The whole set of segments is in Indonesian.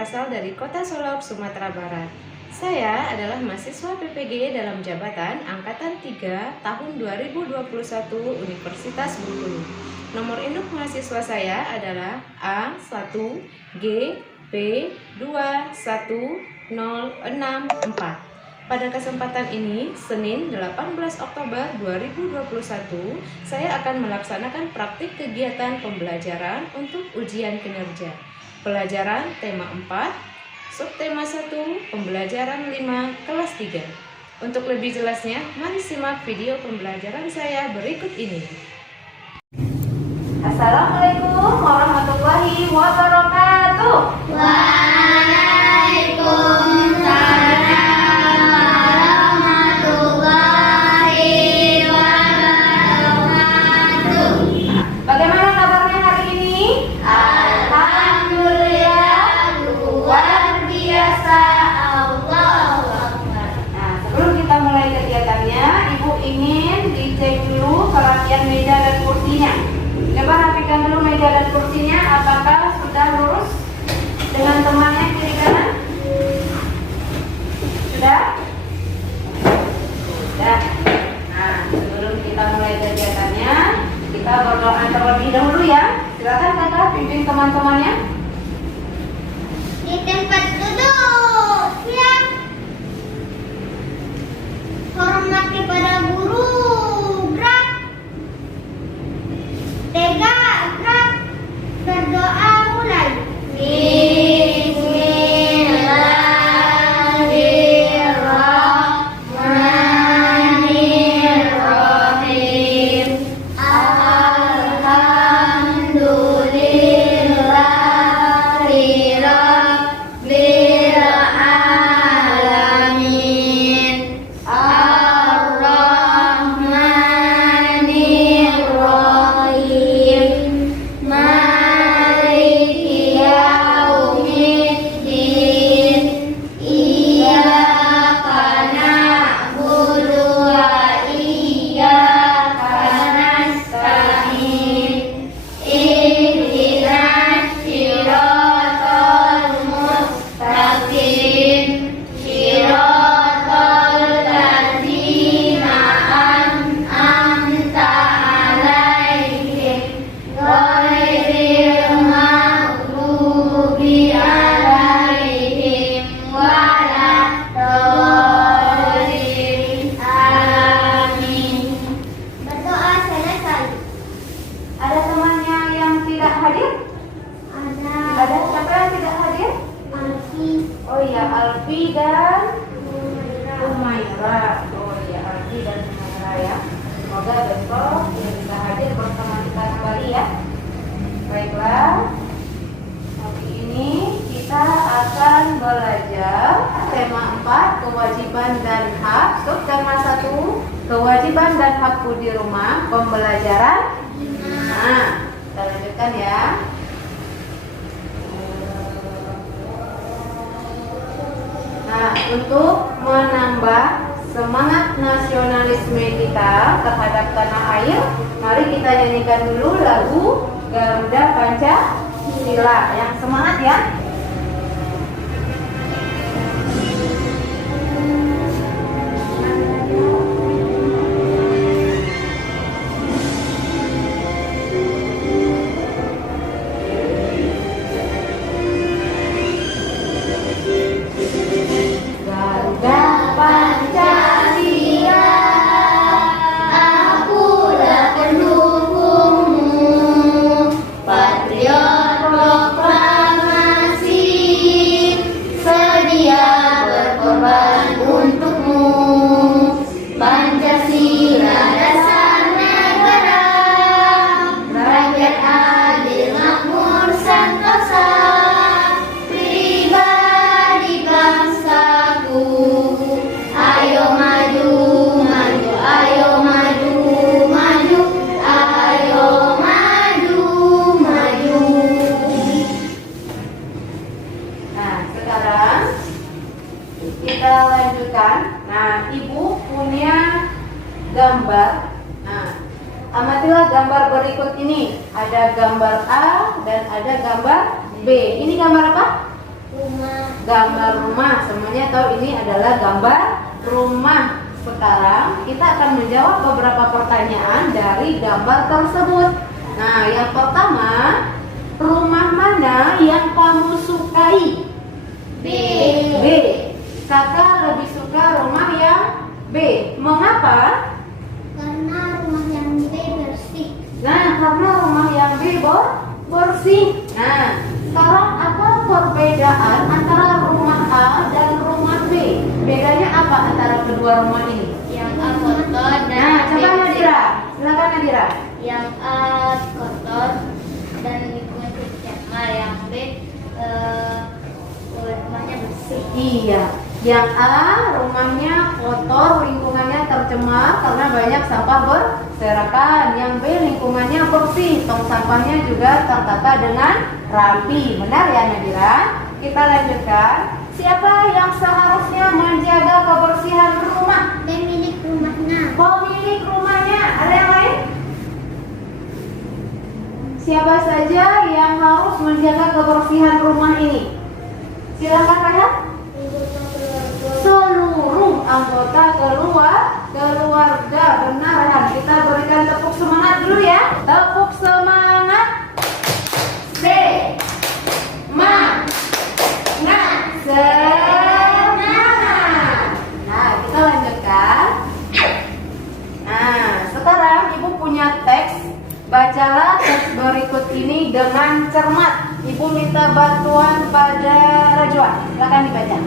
berasal dari Kota Solok, Sumatera Barat. Saya adalah mahasiswa PPG dalam jabatan Angkatan 3 tahun 2021 Universitas Bengkulu. Nomor induk mahasiswa saya adalah A1GP21064. Pada kesempatan ini, Senin 18 Oktober 2021, saya akan melaksanakan praktik kegiatan pembelajaran untuk ujian kinerja. Pelajaran tema 4, subtema 1, pembelajaran 5, kelas 3. Untuk lebih jelasnya, mari simak video pembelajaran saya berikut ini. Assalamualaikum warahmatullahi wabarakatuh. Bagaimana kabarnya hari ini? Alhamdulillah, luar biasa. Allahu Akbar. Nah, sebelum kita mulai kegiatannya, Ibu ingin dicek dulu kerapian meja dan kursinya. Coba rapikan dulu meja dan kursinya, apakah sudah lurus dengan temannya kiri kanan? Sudah? Sudah. Nah, sebelum kita mulai kegiatannya, kita berdoa terlebih dahulu ya. Silakan kakak pimpin teman-temannya. Di tempat duduk, siap. Hormat kepada guru, gerak. Tegak, gerak. Berdoa mulai. Bismillahirrahmanirrahim. Alhamdulillahi rabbil alamin. Ar-Rahmanir-Rahim. Maliki yaumiddin. Iyyaka na'budu wa iyyaka nasta'in. Ihdinas siratal mustaqim. Siratal ladzina an'amta 'alaihim ghairil maghdubi 'alaihim waladdallin. Amin. Berdoa selesai. Ada temannya yang tidak hadir? Ada siapa yang tidak hadir? Alfi. Oh iya, Alfi dan Umaira. Oh iya, Alfi dan Umaira ya. Semoga besok bisa hadir bersama kita kembali ya. Baiklah. Hari ini kita akan belajar tema 4, kewajiban dan hak. Subtema 1, kewajiban dan hakku di rumah, pembelajaran. Nah, kita lanjutkan ya. Nah, untuk menambah semangat nasionalisme kita terhadap tanah air, mari kita nyanyikan dulu lagu Garuda Pancasila. Yang semangat ya. Garuda Pancasila, akulah pendukungmu. Patriot proklamasi, sedia berkorban untukmu. Pancasila dasar negara, rakyat adil makmur sentosa. Pribadi bangsaku, ayo maju, maju, ayo maju, maju, ayo maju, maju. Nah, sekarang kita lanjutkan. Nah, Ibu punya gambar. Nah, amatilah gambar berikut ini. Ada gambar A dan ada gambar B. Ini gambar apa? Rumah. gambar rumah. Semuanya tahu ini adalah gambar rumah. Sekarang kita akan menjawab beberapa pertanyaan dari gambar tersebut. Nah, yang pertama, rumah mana yang kamu sukai? B. B. Kakak lebih suka rumah yang B. Mengapa? Karena rumah yang B bersih. Nah, karena rumah yang B bersih. Nah, sekarang apa perbedaan antara rumah A dan rumah B? Bedanya apa antara kedua rumah ini? Yang A kotor dan Nah, B coba bersih. Nadira. Silakan Nadira. Yang A kotor dan lingkungan tercemar. Yang B rumahnya bersih. Iya. Yang A rumahnya kotor, lingkungannya tercemar karena banyak sampah berserakan. Yang B lingkungannya bersih, tong sampahnya juga tertata dengan rapi. Benar ya Nadira? Kita lanjutkan. Siapa yang seharusnya menjaga kebersihan rumah? Pemilik rumahnya. Pemilik rumahnya. Ada yang lain? Siapa saja yang harus menjaga kebersihan rumah ini? Silakan Rehan. Seluruh anggota keluarga. Benar Rehan. Kita berikan tepuk semangat dulu ya. Tepuk semangat. Semangat. Nah, kita lanjutkan. Nah, sekarang Ibu punya teks. Bacalah teks berikut ini dengan cermat. Ibu minta bantuan pada Rajwa. Silakan dibaca.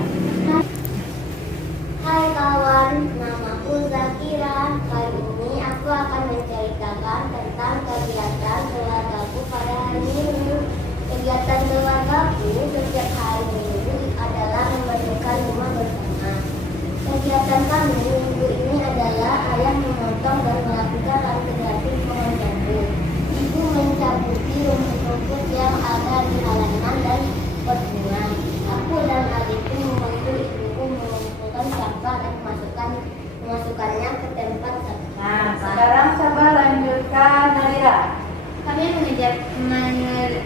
Hai kawan, namaku Zakira. Kali ini aku akan menceritakan tentang kegiatan keluargaku pada hari Minggu. Kegiatan keluargaku setiap hari Minggu adalah membersihkan rumah bersama. Kegiatan kami minggu ini adalah ayah memotong dan melakukan rasiasi pohon jambu. Ibu mencabuti rumput-rumput yang ada di halaman dan pot bunga. Aku dan adikku membantu ibuku mengumpulkan sampah dan memasukkannya ke tempat sampah. Nah, sekarang coba lanjutkan Nadira. Kami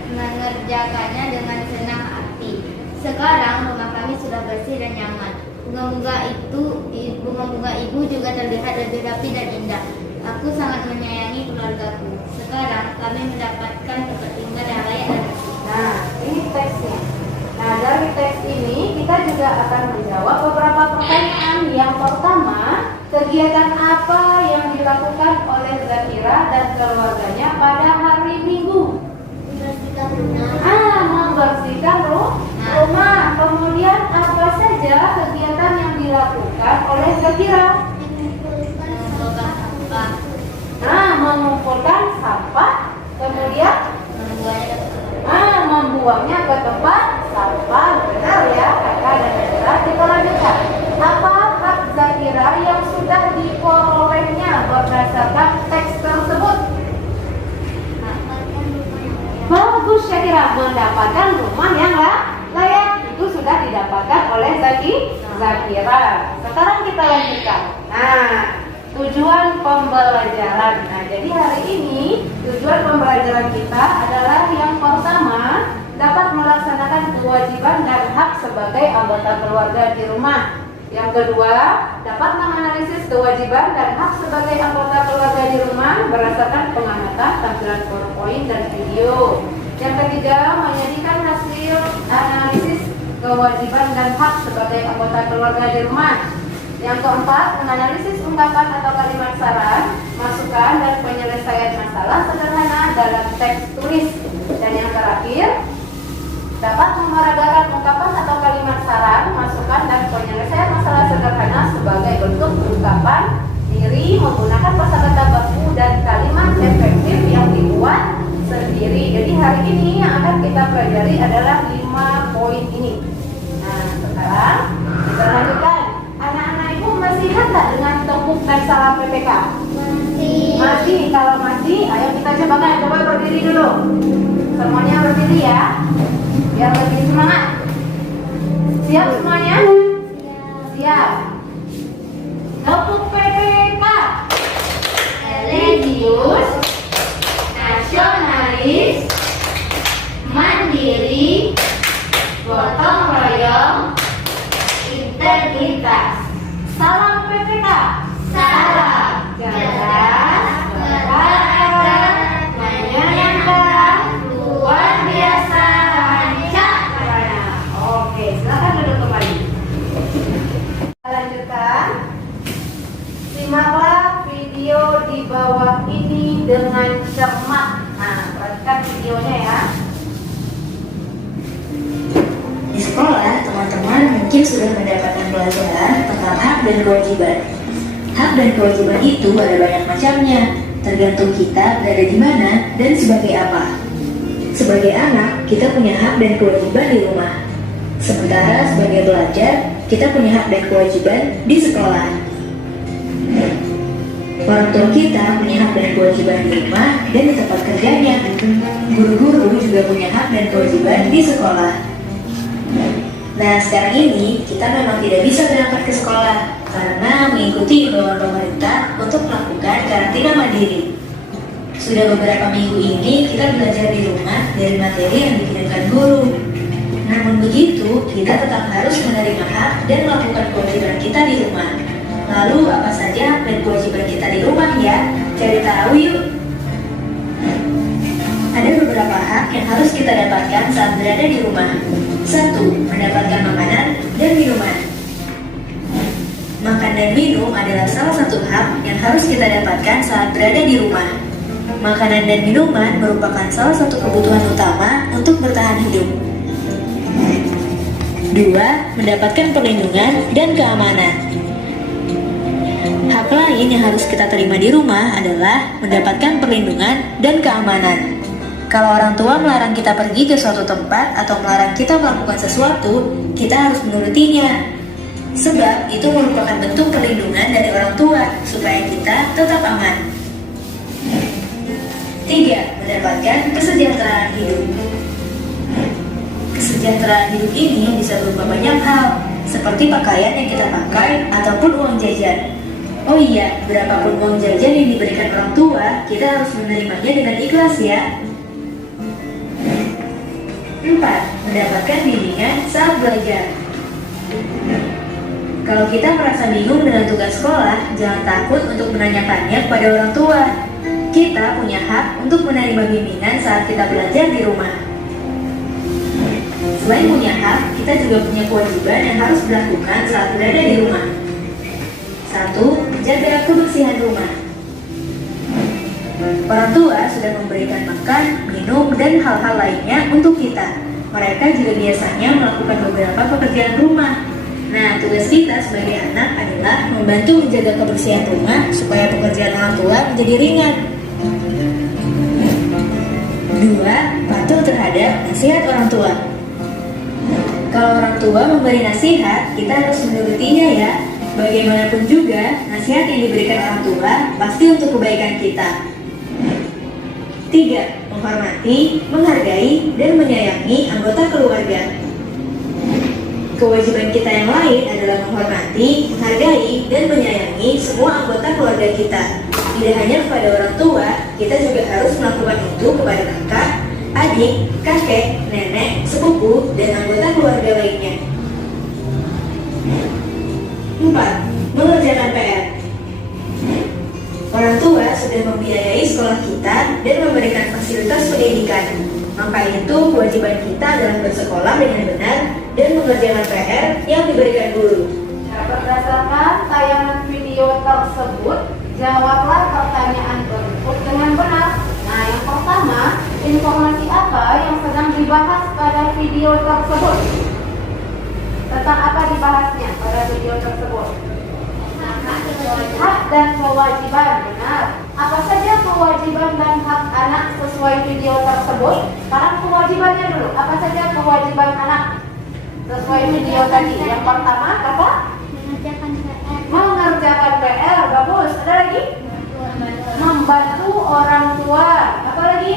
mengerjakannya dengan senang hati. Sekarang rumah kami sudah bersih dan nyaman. Bunga-bunga ibu juga terlihat lebih rapi dan indah. Aku sangat menyayangi keluargaku. Sekarang kami mendapatkan tempat tinggal yang layak dan bersih. Nah, ini teksnya. Nah, dari teks ini kita juga akan menjawab beberapa pertanyaan. Yang pertama, kegiatan apa yang dilakukan oleh Zakira dan keluarganya pada hari Minggu? Membersihkan rumah. Membersihkan rumah. Kemudian apa saja kegiatan yang dilakukan oleh Zakira? Mengumpulkan sampah. Nah, mengumpulkan sampah. Kemudian membuangnya ke tempat sampah. Benar ya, kakak dan Zakira. Kita lanjutkan. Apa hak Zakira yang sudah diperolehnya berdasarkan teks tersebut? Bagus Zakira, mendapatkan rumah yang layak. Itu sudah didapatkan oleh Zakira. Sekarang kita lanjutkan. Nah, tujuan pembelajaran. Nah, jadi hari ini tujuan pembelajaran kita adalah yang pertama, dapat melaksanakan kewajiban dan hak sebagai anggota keluarga di rumah. Yang kedua, dapat menganalisis kewajiban dan hak sebagai anggota keluarga di rumah berdasarkan pengamatan tampilan PowerPoint dan video. Yang ketiga, menyajikan hasil analisis kewajiban dan hak sebagai anggota keluarga di rumah. Yang keempat, menganalisis ungkapan atau kalimat saran, masukan dan penyelesaian masalah sederhana dalam teks tulis. Dan yang terakhir, dapat memeragakan ungkapan atau kalimat saran, masukan dan penyelesaian masalah sederhana sebagai bentuk ungkapan diri menggunakan kosakata baku dan kalimat efektif yang dibuat sendiri. Jadi hari ini yang akan kita pelajari adalah 5 poin ini. Nah, sekarang kita lanjutkan. Anak-anak ibu masih ingat tak dengan tepuk dan salam PPK? Masih. Kalau masih, ayo kita cobakan. Coba berdiri dulu. Semuanya berdiri ya, biar lebih semangat. Siap semuanya? Siap. Tepuk PPK. Religius, nasionalis, mandiri, gotong royong, integritas. Salam PPK. Salam Cerdas, berbakat, menyenangkan, luar biasa, lancar. Oke, silakan duduk kembali. Kita lanjutkan. Simaklah video di bawah ini dengan cermat. Nah, perhatikan videonya ya. Di sekolah, teman-teman mungkin sudah mendapatkan pelajaran tentang hak dan kewajiban. Hak dan kewajiban itu ada banyak macamnya, tergantung kita berada di mana dan sebagai apa. Sebagai anak, kita punya hak dan kewajiban di rumah. Sementara sebagai pelajar, kita punya hak dan kewajiban di sekolah. Orang tua kita punya hak dan kewajiban di rumah dan di tempat kerjanya. Guru-guru juga punya hak dan kewajiban di sekolah. Nah, sekarang ini kita memang tidak bisa berangkat ke sekolah karena mengikuti imbauan pemerintah untuk melakukan karantina mandiri. Sudah beberapa minggu ini kita belajar di rumah dari materi yang dikirimkan guru. Namun begitu, kita tetap harus menerima hak dan melakukan kewajiban kita di rumah. Lalu apa saja hak dan kewajiban kita di rumah ya? Cari tahu yuk. Ada beberapa hak yang harus kita dapatkan saat berada di rumah. 1. Mendapatkan makanan dan minuman. Makan dan minum adalah salah satu hak yang harus kita dapatkan saat berada di rumah. Makanan dan minuman merupakan salah satu kebutuhan utama untuk bertahan hidup. 2. Mendapatkan perlindungan dan keamanan. Hak lain yang harus kita terima di rumah adalah mendapatkan perlindungan dan keamanan. Kalau orang tua melarang kita pergi ke suatu tempat atau melarang kita melakukan sesuatu, kita harus menurutinya. Sebab itu merupakan bentuk perlindungan dari orang tua supaya kita tetap aman. 3. Mendapatkan kesejahteraan hidup. Kesejahteraan hidup ini bisa berupa banyak hal, seperti pakaian yang kita pakai ataupun uang jajan. Oh iya, berapapun uang jajan yang diberikan orang tua, kita harus menerimanya dengan ikhlas ya. 4. Mendapatkan bimbingan saat belajar. Kalau kita merasa bingung dengan tugas sekolah, jangan takut untuk menanyakannya kepada orang tua. Kita punya hak untuk menerima bimbingan saat kita belajar di rumah. Selain punya hak, kita juga punya kewajiban yang harus dilakukan saat berada di rumah. 1. Jaga kebersihan rumah. Orang tua sudah memberikan makan, minum, dan hal-hal lainnya untuk kita. Mereka juga biasanya melakukan beberapa pekerjaan rumah. Nah, tugas kita sebagai anak adalah membantu menjaga kebersihan rumah supaya pekerjaan orang tua menjadi ringan. 2. Patuh terhadap nasihat orang tua. Kalau orang tua memberi nasihat, kita harus menurutinya ya. Bagaimanapun juga, nasihat yang diberikan orang tua pasti untuk kebaikan kita. 3. Menghormati, menghargai, dan menyayangi anggota keluarga. Kewajiban kita yang lain adalah menghormati, menghargai, dan menyayangi semua anggota keluarga kita. Tidak hanya kepada orang tua, kita juga harus melakukan itu kepada kakak, adik, kakek, nenek, sepupu, dan anggota keluarga lainnya. 4. Mengerjakan PR. Orang tua sudah membiayai sekolah kita dan memberikan fasilitas pendidikan. Maka itu kewajiban kita adalah bersekolah dengan benar dan mengerjakan PR yang diberikan guru. Nah, berdasarkan tayangan video tersebut, jawablah pertanyaan berikut dengan benar. Nah, yang pertama, informasi apa yang sedang dibahas pada video tersebut? Tentang apa dibahasnya pada video tersebut? Hak dan kewajiban, benar. Apa saja kewajiban dan hak anak sesuai video tersebut? Sekarang kewajibannya dulu. Apa saja kewajiban anak sesuai video tadi? Yang pertama, apa? Mengerjakan PR. Mengerjakan PR, bagus. Ada lagi? Membantu orang tua. Apa lagi?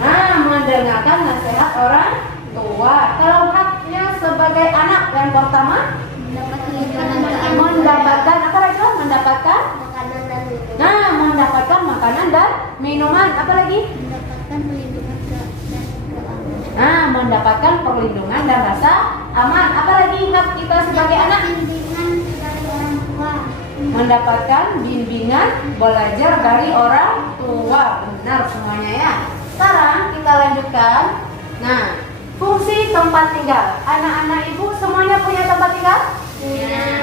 Nah, mendengarkan nasihat orang tua. Kalau haknya sebagai anak, yang pertama mendapatkan apa lagi? Mendapatkan makanan dan minuman. Nah, mendapatkan makanan dan minuman. Apa lagi? Mendapatkan perlindungan dan keamanan. Nah, mendapatkan perlindungan dan rasa aman. Apa lagi? lagi hak kita sebagai anak? Bimbingan dari orang tua. Mendapatkan bimbingan belajar dari orang tua. Benar semuanya ya. Sekarang kita lanjutkan. Nah, fungsi tempat tinggal. Anak-anak ibu semuanya punya tempat tinggal?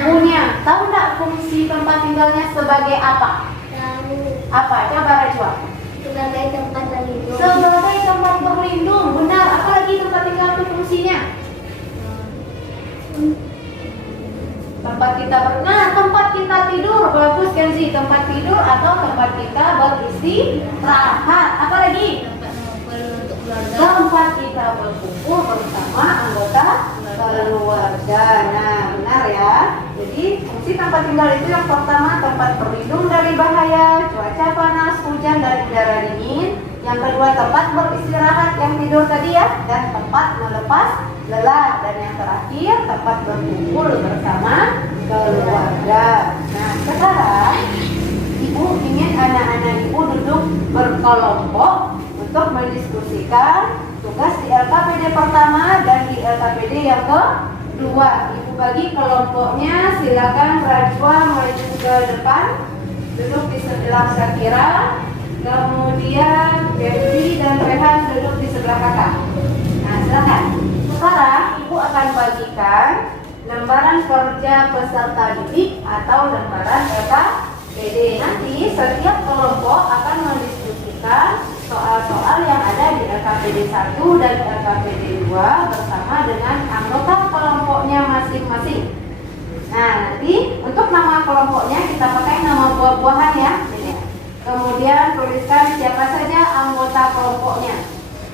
Punya. Tahu nggak fungsi tempat tinggalnya sebagai apa? Tahu. Apa? Coba Rajwa. Sebagai tempat berlindung. Sebagai tempat berlindung. Benar. Apalagi tempat tinggal itu fungsinya? Tempat kita tempat kita tidur. Bagus kan sih, tempat tidur atau tempat kita beristirahat. Apa lagi? Tempat kita berkumpul bersama anggota keluarga. Nah, benar ya. Jadi fungsi tempat tinggal itu yang pertama tempat berlindung dari bahaya cuaca panas, hujan dan udara dingin. Yang kedua tempat beristirahat yang tidur tadi ya, dan tempat melepas lelah. Dan yang terakhir tempat berkumpul bersama keluarga. Nah, sekarang ibu ingin anak-anak ibu duduk berkelompok untuk mendiskusikan tugas di LKPD pertama dan di LKPD yang kedua. Ibu bagi kelompoknya, silakan Rajwa maju ke depan, duduk di sebelah Syakira, kemudian Devi dan Rehan duduk di sebelah kakak. Nah, silakan. Sekarang ibu akan bagikan lembaran kerja peserta didik atau lembaran LKPD. Nanti setiap kelompok akan mendiskusikan soal-soal yang ada di LKPD 1 dan LKPD 2 bersama dengan anggota kelompoknya masing-masing. Nah, nanti untuk nama kelompoknya kita pakai nama buah-buahan ya. Kemudian tuliskan siapa saja anggota kelompoknya.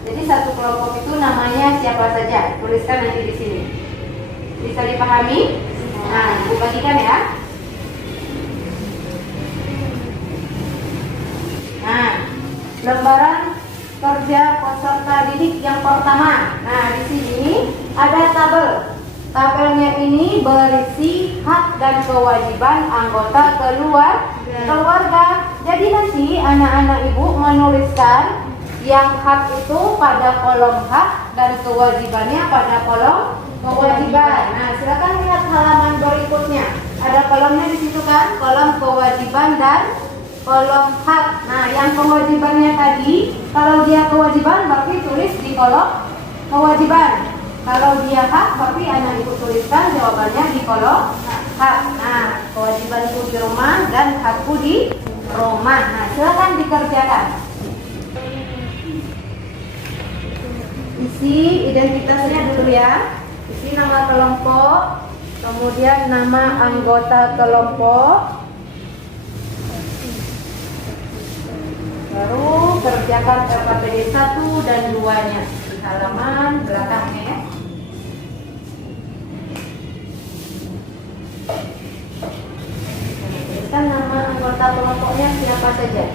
Jadi satu kelompok itu namanya siapa saja. Tuliskan nanti di sini. Bisa dipahami? Nah, ibu bagikan ya. Nah, lembaran kerja peserta didik yang pertama. Nah, di sini ada tabel. Tabelnya ini berisi hak dan kewajiban anggota keluarga. Jadi nanti anak-anak ibu menuliskan yang hak itu pada kolom hak dan kewajibannya pada kolom kewajiban. Nah, silakan lihat halaman berikutnya. Ada kolomnya di situ kan? Kolom kewajiban dan kolom hak. Nah, yang kewajibannya tadi, kalau dia kewajiban berarti tulis di kolom kewajiban. Kalau dia hak berarti anak ibu tuliskan jawabannya di kolom hak. Nah, kewajibanku di rumah dan hakku di rumah. Nah, silakan dikerjakan. Isi identitasnya dulu ya. Isi nama kelompok, kemudian nama anggota kelompok. Baru kerjakan LKPD 1 dan 2-nya di halaman belakangnya ya. Tuliskan nama anggota kelompoknya siapa saja.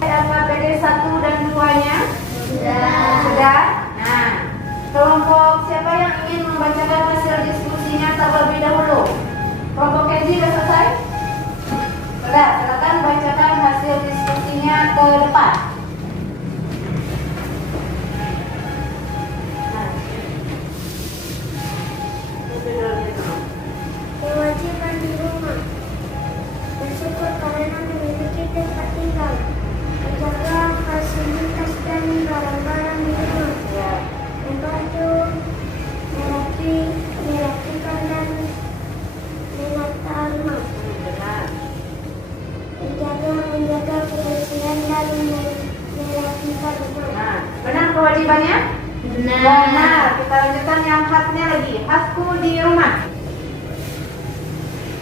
LKPD 1 dan 2-nya? Sudah? Nah, kelompok siapa yang ingin membacakan hasil diskusinya terlebih dahulu? Kelompok Kenzi sudah selesai? Sudah, silakan bacakan hasil diskusinya ke depan. Kewajiban di rumah. Bersyukur karena memiliki tempat tinggal. Menjaga fasilitas dan barang-barang di rumah. Membantu, merapikan dan menata rumah. Menjaga kebersihan dan merapikan rumah. Nah, benar kewajibannya? Benar. Benar. Kita lanjutkan yang haknya lagi. Hakku di rumah.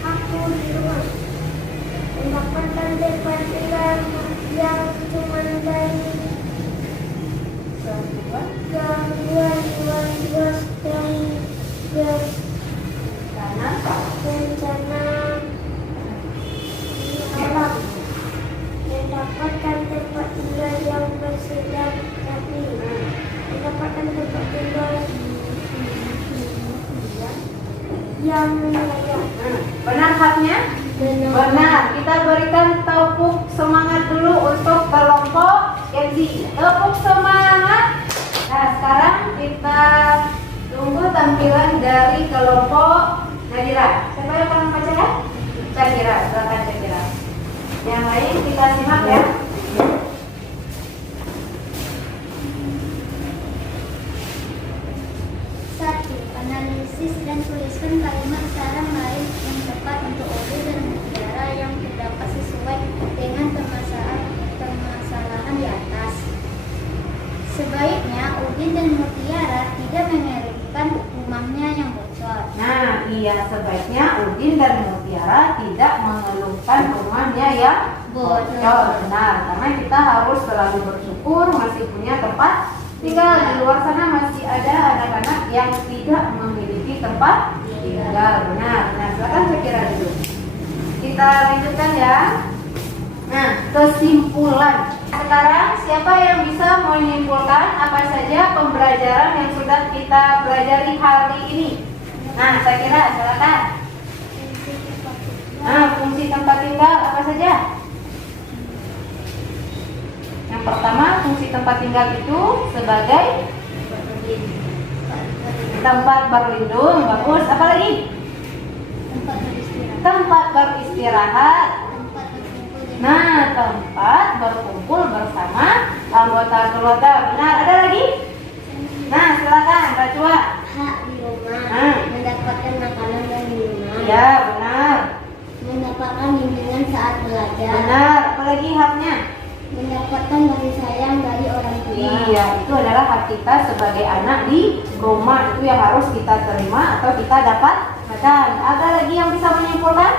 Aku di rumah mendapatkan tempat tinggal yang cuma dari gangguan dan Karena rencana alam, mendapatkan tempat tinggal yang bersih dan rapi, mendapatkan tempat tinggal yang layak. benar haknya? Benar. Kita berikan tepuk semangat dulu untuk kelompok Kenzi. Tepuk semangat. Nah, sekarang kita tunggu tampilan dari kelompok Nadira. Siapa yang akan membaca ya? Cakira, silakan Cakira. Yang lain kita simak ya. Satu, analisis dan tuliskan kalimat secara lain yang tepat untuk Udin dan Mutiara yang terdapat sesuai dengan permasalahan di atas. Sebaiknya Udin dan Mutiara tidak mengeluhkan rumahnya yang bocor. Nah, iya, sebaiknya Udin dan Mutiara tidak mengeluhkan rumahnya yang bocor. Benar, karena kita harus selalu bersyukur masih punya tempat tinggal. Di luar sana masih ada anak-anak yang tidak memiliki tempat tinggal. Benar. Nah, silakan saya kira dulu. Kita lanjutkan ya. Nah, kesimpulan. Sekarang siapa yang bisa menyimpulkan apa saja pembelajaran yang sudah kita pelajari hari ini? Nah, saya kira silakan. Nah, fungsi tempat tinggal apa saja? Yang pertama, fungsi tempat tinggal itu sebagai tempat berlindung. Bagus. Apa lagi? Tempat beristirahat. Nah, tempat berkumpul bersama anggota keluarga. Benar. Ada lagi? Nah, silakan Rajwa. Hak di rumah, mendapatkan makanan dan minuman. Ya, benar. Mendapatkan bimbingan saat belajar. Benar. Apa lagi haknya? Mendapatkan kasih sayang dari orang tua. Iya, itu adalah hak kita sebagai anak di rumah. Itu yang harus kita terima atau kita dapatkan. Ada lagi yang bisa menyimpulkan?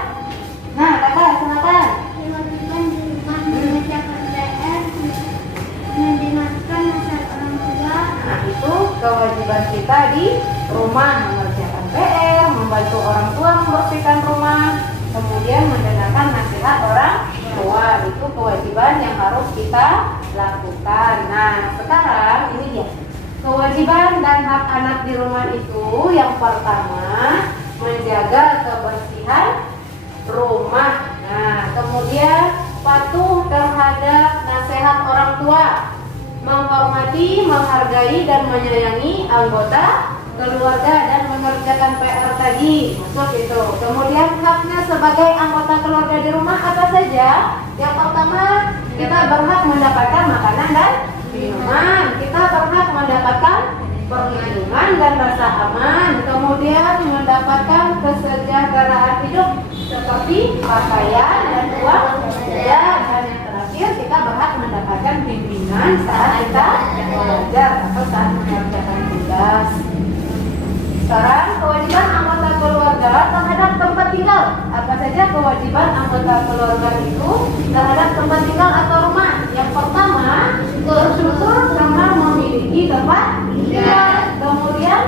Nah, kakak, silakan. Kewajiban di rumah mengerjakan PR, mendengarkan nasihat orang tua. Nah, itu kewajiban kita di rumah, mengerjakan PR, membantu orang tua membersihkan rumah, kemudian mendengarkan nasihat orang tua. Itu kewajiban yang harus kita lakukan. Nah, sekarang ini dia. Kewajiban dan hak anak di rumah itu yang pertama menjaga kebersihan rumah. Nah, kemudian patuh terhadap nasihat orang tua, menghormati, menghargai dan menyayangi anggota keluarga dan mengerjakan PR tadi. Masuk itu. Kemudian haknya sebagai anggota keluarga di rumah apa saja? Yang pertama, kita berhak mendapatkan makanan dan minuman. Kita berhak mendapatkan perlindungan dan rasa aman. Kemudian mendapatkan kesejahteraan hidup seperti pakaian dan uang jajan. Dan yang terakhir, kita berhak mendapatkan bimbingan saat kita belajar atau saat mengerjakan tugas. Sekarang kewajiban anggota keluarga terhadap tempat tinggal. Apa saja kewajiban anggota keluarga itu terhadap tempat tinggal atau rumah? Yang pertama, bersyukur karena memiliki tempat tinggal. Kemudian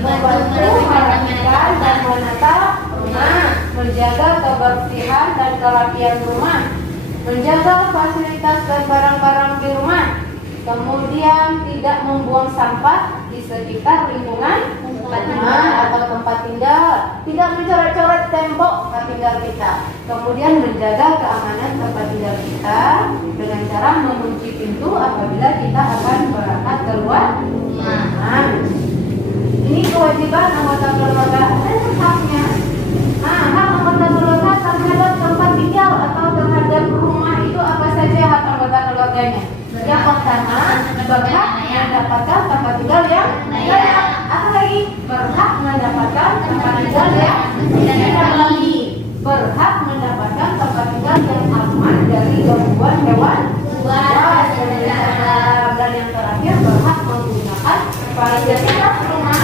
membantu merapikan dan menata rumah, menjaga kebersihan dan kerapian rumah, menjaga fasilitas dan barang-barang di rumah. Kemudian tidak membuang sampah di sekitar lingkungan rumah atau tempat tinggal, tidak mencoret-coret tembok tempat tinggal kita. Kemudian menjaga keamanan tempat tinggal kita dengan cara mengunci pintu apabila kita akan berangkat keluar rumah. Nah, ini kewajiban anggota keluarga. Ada haknya. Nah, hak anggota keluarga terhadap tempat tinggal atau terhadap rumah itu apa saja hak anggota keluarganya? Yang pertama, berhak mendapatkan tempat tinggal yang layak. Apa lagi? Berhak mendapatkan tempat tinggal yang tidak lagi. Berhak mendapatkan tempat tinggal yang aman dari gangguan hewan buas dan yang terakhir berhak menggunakan fasilitas rumah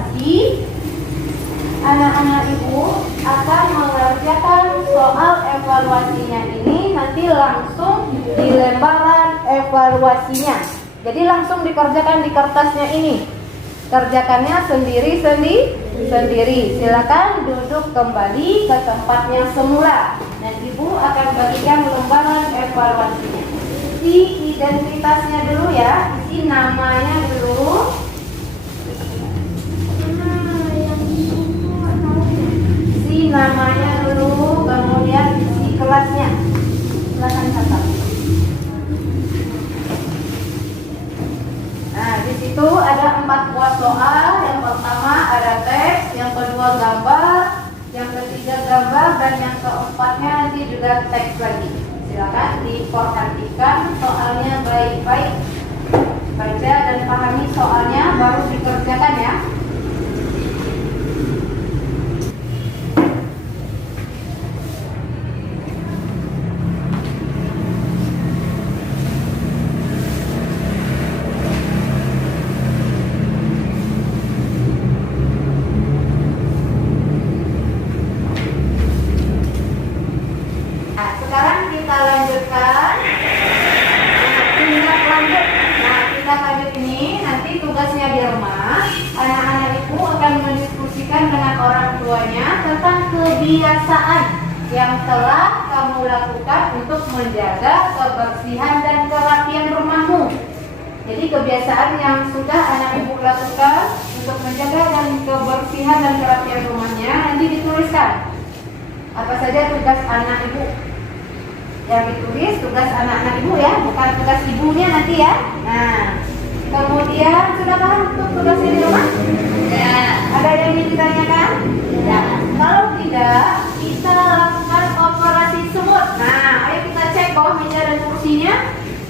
evaluasi, anak-anak ibu akan mengerjakan soal evaluasinya ini nanti langsung di lembaran evaluasinya. Jadi langsung dikerjakan di kertasnya ini. Kerjakannya sendiri. Silakan duduk kembali ke tempatnya semula. Dan ibu akan bagikan lembaran evaluasinya. Isi identitasnya dulu ya, isi namanya dulu. Isi namanya dulu, kemudian isi kelasnya. Silakan catat. Nah, di situ ada 4 buah soal. Yang pertama ada teks, yang kedua gambar, yang ketiga gambar, dan yang keempatnya nanti juga teks lagi. Silakan diperhatikan soalnya baik-baik, baca dan pahami soalnya baru dikerjakan ya. Nah, sekarang kita lanjutkan. Tindak lanjut. Nah, tindak lanjut ini nanti tugasnya di rumah. Anak-anak ibu akan mendiskusikan dengan orang tuanya tentang kebiasaan yang telah kamu lakukan untuk menjaga kebersihan dan kerapian rumahmu. Jadi kebiasaan yang sudah anak ibu lakukan untuk menjaga dan kebersihan dan kerapian rumahnya nanti dituliskan. Apa saja tugas anak ibu? Yang ditulis tugas anak-anak ibu ya, bukan tugas ibunya nanti ya. Nah, kemudian sudah paham untuk tugasnya di rumah? Ya. Ada yang ingin ditanyakan? Ya. Kalau tidak, kita lakukan operasi semut. Nah, ayo kita cek bawah meja dan kursinya.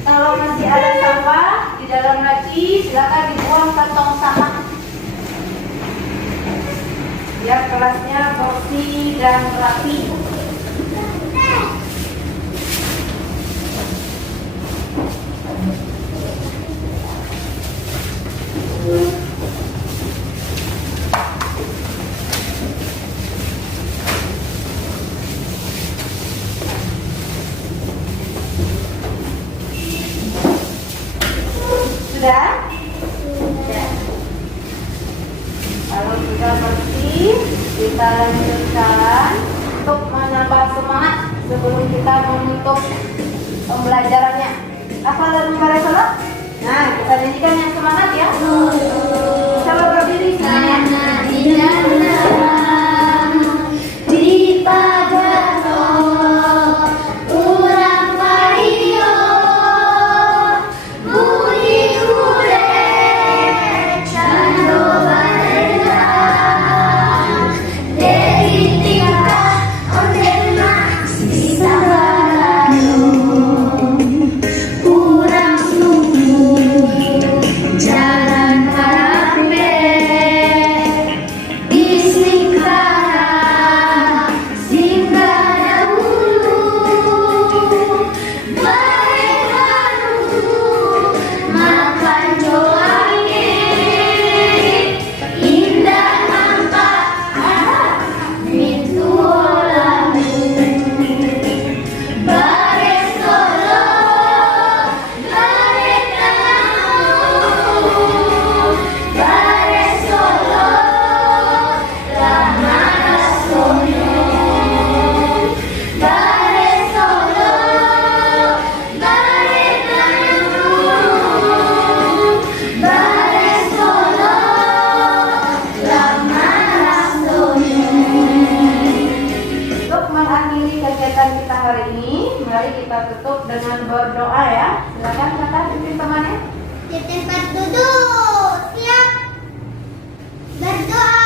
Kalau masih ada sampah di dalam laci, silakan dibuang ke tong sampah. Biar kelasnya bersih dan rapi. Sudah? Kalau sudah bersih, kita lanjutkan untuk menambah semangat sebelum kita menutup pembelajarannya. Apa lagu para salat? Nah, kita nyanyikan yang semangat ya. Coba berdiri. Di padamu urang pario budi urek cando barena dari tingkah ondena sisa baru urang sungguh jalan harape Mari kita tutup dengan berdoa ya. Silakan kata pimpin temannya. Di tempat duduk, siap berdoa.